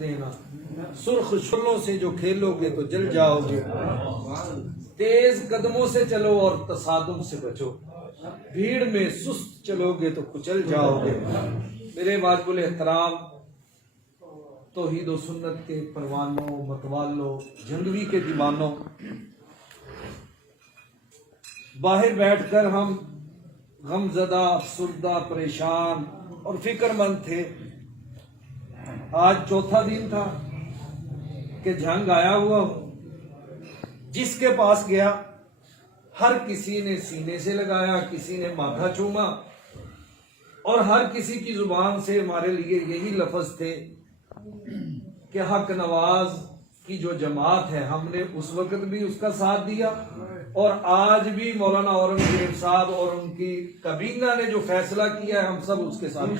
دینا سرخ شلوں سے جو کھیلو گے تو جل جاؤ گے، تیز قدموں سے چلو اور تصادم سے بچو، بھیڑ میں سست چلو گے تو کچل جاؤ گے۔ میرے واجب الاحترام توحید و سنت کے پروانوں، متوالوں، جھنگوی کے دیوانوں، باہر بیٹھ کر ہم غم زدہ، افسردہ، پریشان اور فکر مند تھے۔ آج چوتھا دن تھا کہ جنگ آیا ہوا ہوں، جس کے پاس گیا ہر کسی نے سینے سے لگایا، کسی نے ماتھا چوما، اور ہر کسی کی زبان سے ہمارے لیے یہی لفظ تھے کہ حق نواز کی جو جماعت ہے، ہم نے اس وقت بھی اس کا ساتھ دیا اور آج بھی مولانا اورنگزیب صاحب اور ان کی کابینہ نے جو فیصلہ کیا ہے ہم سب اس کے ساتھ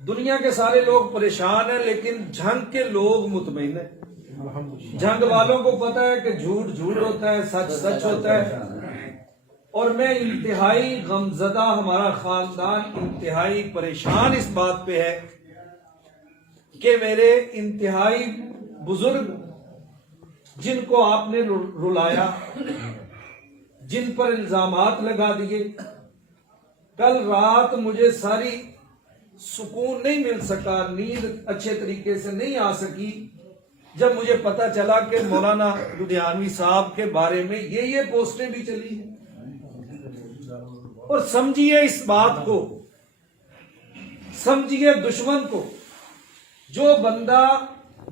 دنیا کے سارے لوگ پریشان ہیں لیکن جنگ کے لوگ مطمئن ہیں۔ جنگ والوں کو پتا ہے کہ جھوٹ جھوٹ ہوتا ہے، سچ سچ ہوتا ہے، اور میں انتہائی غمزدہ، ہمارا خاندان انتہائی پریشان اس بات پہ ہے کہ میرے انتہائی بزرگ جن کو آپ نے رلایا، جن پر الزامات لگا دیے، کل رات مجھے ساری سکون نہیں مل سکا، نیند اچھے طریقے سے نہیں آ سکی جب مجھے پتا چلا کہ مولانا لدھیانوی صاحب کے بارے میں یہ پوسٹیں بھی چلی ہیں۔ اور سمجھیے اس بات کو، سمجھیے دشمن کو، جو بندہ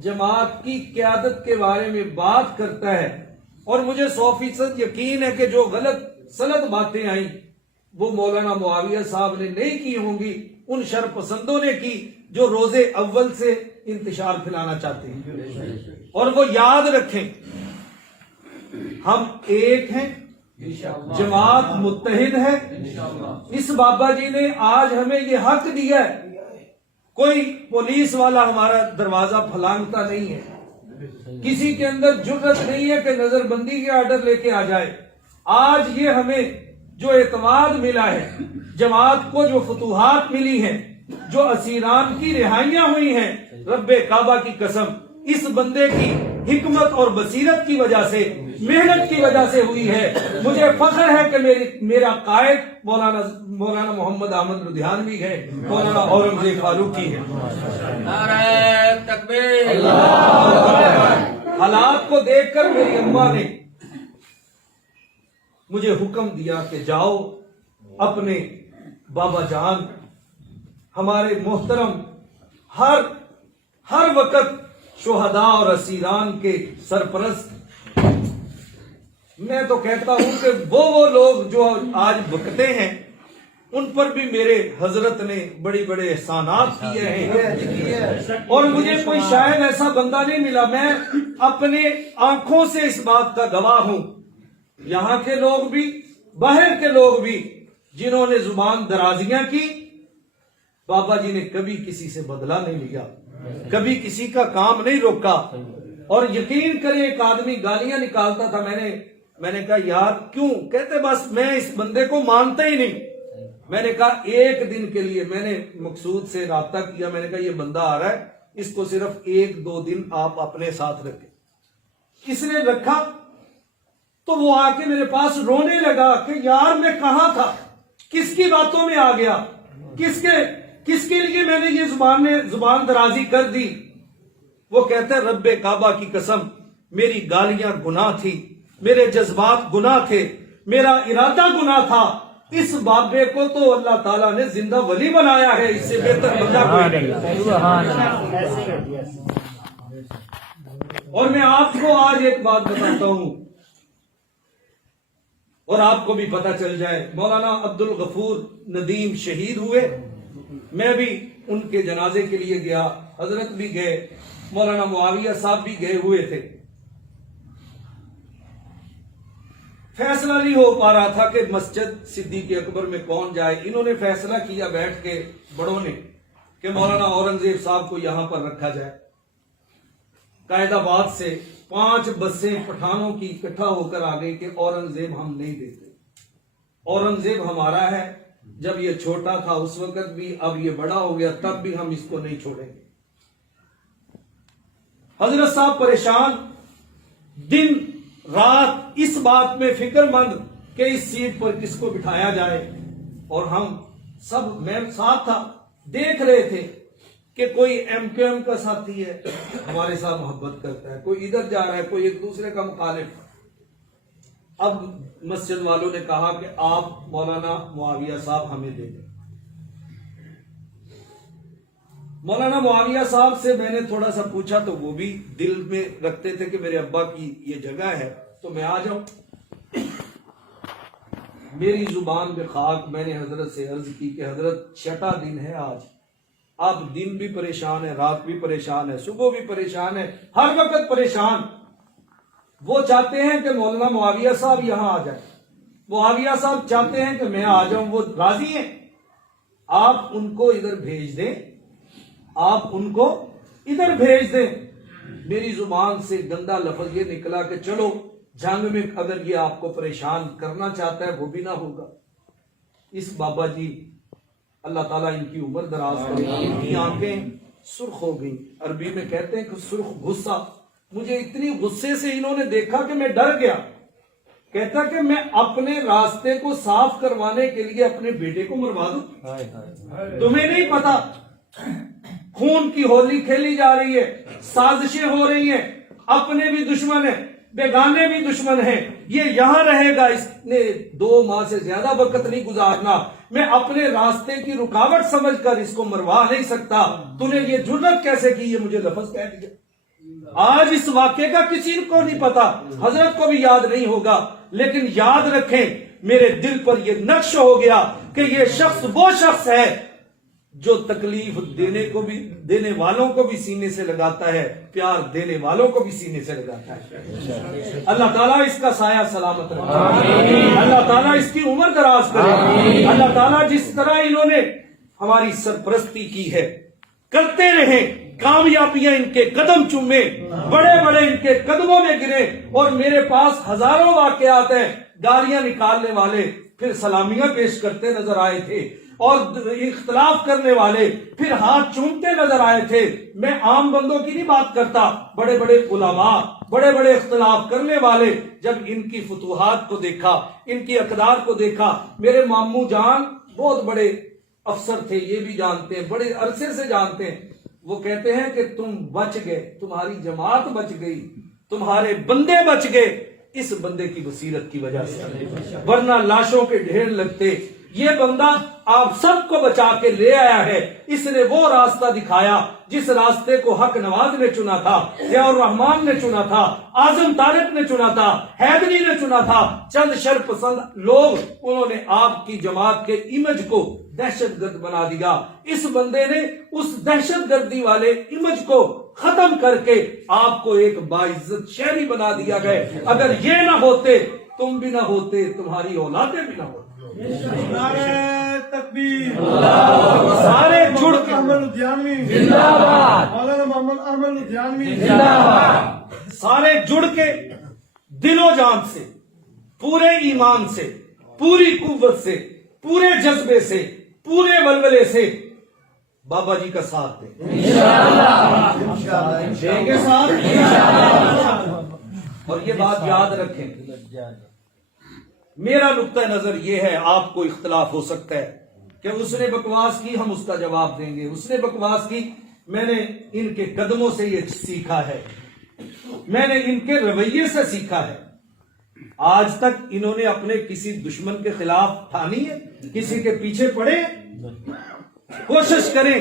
جماعت کی قیادت کے بارے میں بات کرتا ہے، اور مجھے 100% یقین ہے کہ جو غلط سلط باتیں آئیں وہ مولانا معاویہ صاحب نے نہیں کی ہوں گی، ان شر پسندوں نے کی جو روزے اول سے انتشار پھیلانا چاہتے ہیں۔ اور وہ یاد رکھیں ہم ایک ہیں، جماعت متحد ہے۔ اس بابا جی نے آج ہمیں یہ حق دیا ہے، کوئی پولیس والا ہمارا دروازہ پھلانگتا نہیں ہے، کسی کے اندر جرت نہیں ہے کہ نظر بندی کے آرڈر لے کے آ جائے۔ آج یہ ہمیں جو اعتماد ملا ہے، جماعت کو جو فتوحات ملی ہیں، جو اسیران کی رہائیاں ہوئی ہیں، رب کعبہ کی قسم اس بندے کی حکمت اور بصیرت کی وجہ سے، محنت کی وجہ سے ہوئی ہے۔ مجھے فخر ہے کہ میرا قائد مولانا محمد احمد لدھیانوی ہے، مولانا اورنگزیب فاروقی ہے۔ نعرہ تکبیر! حالات کو دیکھ کر میری اماں نے مجھے حکم دیا کہ جاؤ اپنے بابا جان، ہمارے محترم، ہر وقت شہداء اور اسیران کے سرپرست۔ میں تو کہتا ہوں کہ وہ لوگ جو آج بکتے ہیں ان پر بھی میرے حضرت نے بڑے بڑے احسانات کیے ہیں، اور مجھے کوئی شاید ایسا بندہ نہیں ملا۔ میں اپنے آنکھوں سے اس بات کا گواہ ہوں، یہاں کے لوگ بھی، باہر کے لوگ بھی، جنہوں نے زبان درازیاں کی، بابا جی نے کبھی کسی سے بدلہ نہیں لیا، کبھی کسی کا کام نہیں روکا۔ اور یقین کریں ایک آدمی گالیاں نکالتا تھا، میں نے کہا یار کیوں؟ کہتے بس میں اس بندے کو مانتا ہی نہیں۔ میں نے کہا ایک دن کے لیے میں نے مقصود سے رابطہ کیا، میں نے کہا یہ بندہ آ رہا ہے، اس کو صرف 1-2 دن آپ اپنے ساتھ رکھیں۔ کس نے رکھا تو وہ آ کے میرے پاس رونے لگا کہ یار میں کہاں تھا، کس کی باتوں میں آ گیا، کس کے لیے میں نے یہ زبان درازی کر دی۔ وہ کہتا ہے رب کعبہ کی قسم میری گالیاں گناہ تھی، میرے جذبات گناہ تھے، میرا ارادہ گناہ تھا۔ اس بابے کو تو اللہ تعالیٰ نے زندہ ولی بنایا ہے، اس سے بہتر بندہ کوئی نہیں۔ اور میں آپ کو آج ایک بات بتاتا ہوں اور آپ کو بھی پتہ چل جائے، مولانا عبدالغفور ندیم شہید ہوئے، میں بھی ان کے جنازے کے لیے گیا، حضرت بھی گئے، مولانا معاویہ صاحب بھی گئے ہوئے تھے۔ فیصلہ نہیں ہو پا رہا تھا کہ مسجد صدیق اکبر میں کون جائے۔ انہوں نے فیصلہ کیا بیٹھ کے بڑوں نے کہ مولانا اورنگزیب صاحب کو یہاں پر رکھا جائے۔ قائد آباد سے 5 بسیں پٹھانوں کی اکٹھا ہو کر آ گئی کہ اورنگزیب ہم نہیں دیتے، اورنگزیب ہمارا ہے، جب یہ چھوٹا تھا اس وقت بھی، اب یہ بڑا ہو گیا تب بھی ہم اس کو نہیں چھوڑیں گے۔ حضرت صاحب پریشان، دن رات اس بات میں فکر مند کہ اس سیٹ پر کس کو بٹھایا جائے، اور ہم سب، میں ساتھ تھا، دیکھ رہے تھے کہ کوئی ایم کیو ایم کا ساتھی ہے ہمارے ساتھ محبت کرتا ہے، کوئی ادھر جا رہا ہے، کوئی ایک دوسرے کا مخالف۔ اب مسجد والوں نے کہا کہ آپ مولانا معاویہ صاحب ہمیں دے دیں۔ مولانا معاویہ صاحب سے میں نے تھوڑا سا پوچھا تو وہ بھی دل میں رکھتے تھے کہ میرے ابا کی یہ جگہ ہے تو میں آ جاؤں۔ میری زبان پہ خاک، میں نے حضرت سے عرض کی کہ حضرت چھٹا دن ہے آج، اب دن بھی پریشان ہے، رات بھی پریشان ہے، صبح بھی پریشان ہے، ہر وقت پریشان۔ وہ چاہتے ہیں کہ مولانا معاویہ صاحب یہاں آ جائیں، معاویہ صاحب چاہتے ہیں کہ میں آ جاؤں، وہ راضی ہیں، آپ ان کو ادھر بھیج دیں، آپ ان کو ادھر بھیج دیں۔ میری زبان سے گندا لفظ یہ نکلا کہ چلو جنگ میں اگر یہ آپ کو پریشان کرنا چاہتا ہے وہ بھی نہ ہوگا۔ اس بابا جی، اللہ تعالیٰ ان کی عمر دراز کرے، ان کی آنکھیں سرخ ہو گئیں، عربی میں کہتے ہیں کہ سرخ غصہ۔ مجھے اتنی غصے سے انہوں نے دیکھا کہ میں ڈر گیا۔ کہتا کہ میں اپنے راستے کو صاف کروانے کے لیے اپنے بیٹے کو مروا دوں؟ تمہیں نہیں پتا خون کی ہولی کھیلی جا رہی ہے، سازشیں ہو رہی ہیں، اپنے بھی دشمن ہیں، بیگانے بھی دشمن ہیں، یہ یہاں رہے گا، اس نے 2 ماہ سے زیادہ وقت نہیں گزارنا، میں اپنے راستے کی رکاوٹ سمجھ کر اس کو مروا نہیں سکتا، تو نے یہ جرت کیسے کی؟ یہ مجھے لفظ کہہ دیا۔ آج اس واقعے کا کسی کو نہیں پتا، حضرت کو بھی یاد نہیں ہوگا، لیکن یاد رکھیں میرے دل پر یہ نقش ہو گیا کہ یہ شخص وہ شخص ہے جو تکلیف دینے والوں کو بھی سینے سے لگاتا ہے، پیار دینے والوں کو بھی سینے سے لگاتا ہے۔ اللہ تعالیٰ اس کا سایہ سلامت رکھے، اللہ تعالیٰ اس کی عمر دراز کرے، اللہ تعالیٰ جس طرح انہوں نے ہماری سرپرستی کی ہے کرتے رہیں، کامیابیاں ان کے قدم چومے، بڑے بڑے ان کے قدموں میں گرے، اور میرے پاس ہزاروں واقعات ہیں، گالیاں نکالنے والے پھر سلامیاں پیش کرتے نظر آئے تھے، اور اختلاف کرنے والے پھر ہاتھ چومتے نظر آئے تھے۔ میں عام بندوں کی نہیں بات کرتا، بڑے بڑے علماء، بڑے بڑے اختلاف کرنے والے، جب ان کی فتوحات کو دیکھا، ان کی اقدار کو دیکھا، میرے ماموں جان بہت بڑے افسر تھے، یہ بھی جانتے ہیں، بڑے عرصے سے جانتے ہیں، وہ کہتے ہیں کہ تم بچ گئے، تمہاری جماعت بچ گئی، تمہارے بندے بچ گئے اس بندے کی بصیرت کی وجہ سے، ورنہ لاشوں کے ڈھیر لگتے۔ یہ بندہ آپ سب کو بچا کے لے آیا ہے، اس نے وہ راستہ دکھایا جس راستے کو حق نواز نے چنا تھا، ضیاء الرحمان نے چنا تھا، اعظم طارق نے چنا تھا، حیدری نے چنا تھا، چند شر پسند لوگ، انہوں نے آپ کی جماعت کے امیج کو دہشت گرد بنا دیا۔ اس بندے نے اس دہشت گردی والے امیج کو ختم کر کے آپ کو ایک باعزت شہری بنا دیا گئے۔ اگر یہ نہ ہوتے، تم بھی نہ ہوتے، تمہاری اولادیں بھی نہ ہوتی۔ نعرہ تکبیر، سارے جڑ کے احمد لدھیانوی زندہ باد، مولانا محمد احمد لدھیانوی زندہ باد، سارے جڑ کے دل و جان سے، پورے ایمان سے، پوری قوت سے، پورے جذبے سے، پورے ولولے سے بابا جی کا ساتھ دیں۔ دیں گے ساتھ؟ اور یہ بات یاد رکھیں، میرا نقطہ نظر یہ ہے، آپ کو اختلاف ہو سکتا ہے کہ اس نے بکواس کی، ہم اس کا جواب دیں گے، اس نے بکواس کی، میں نے ان کے قدموں سے یہ سیکھا ہے، میں نے ان کے رویے سے سیکھا ہے۔ آج تک انہوں نے اپنے کسی دشمن کے خلاف ٹھانی ہے؟ کسی کے پیچھے پڑے؟ کوشش کریں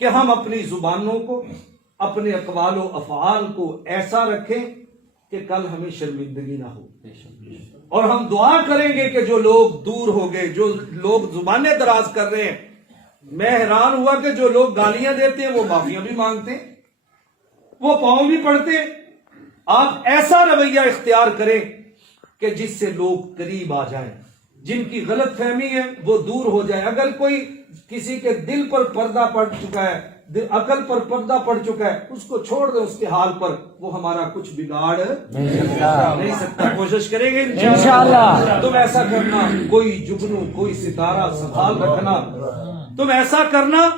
کہ ہم اپنی زبانوں کو، اپنے اقوال و افعال کو ایسا رکھیں کہ کل ہمیں شرمندگی نہ ہو، اور ہم دعا کریں گے کہ جو لوگ دور ہو گئے، جو لوگ زبانیں دراز کر رہے ہیں، میں حیران ہوا کہ جو لوگ گالیاں دیتے ہیں وہ معافیاں بھی مانگتے ہیں، وہ پاؤں بھی پڑتے ہیں۔ آپ ایسا رویہ اختیار کریں کہ جس سے لوگ قریب آ جائیں، جن کی غلط فہمی ہے وہ دور ہو جائے۔ اگر کوئی کسی کے دل پر پردہ پڑ چکا ہے، عقل پر پردہ پڑ چکا ہے، اس کو چھوڑ دے اس کے حال پر، وہ ہمارا کچھ بگاڑ نہیں سکتا۔ کوشش کریں گے انشاءاللہ۔ تم ایسا کرنا، کوئی جگنو کوئی ستارہ سنبھال رکھنا، تم ایسا کرنا،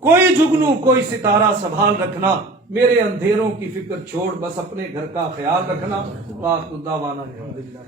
کوئی جگنو کوئی ستارہ سنبھال رکھنا، میرے اندھیروں کی فکر چھوڑ، بس اپنے گھر کا خیال رکھنا۔ واخر دعوانا الحمدللہ۔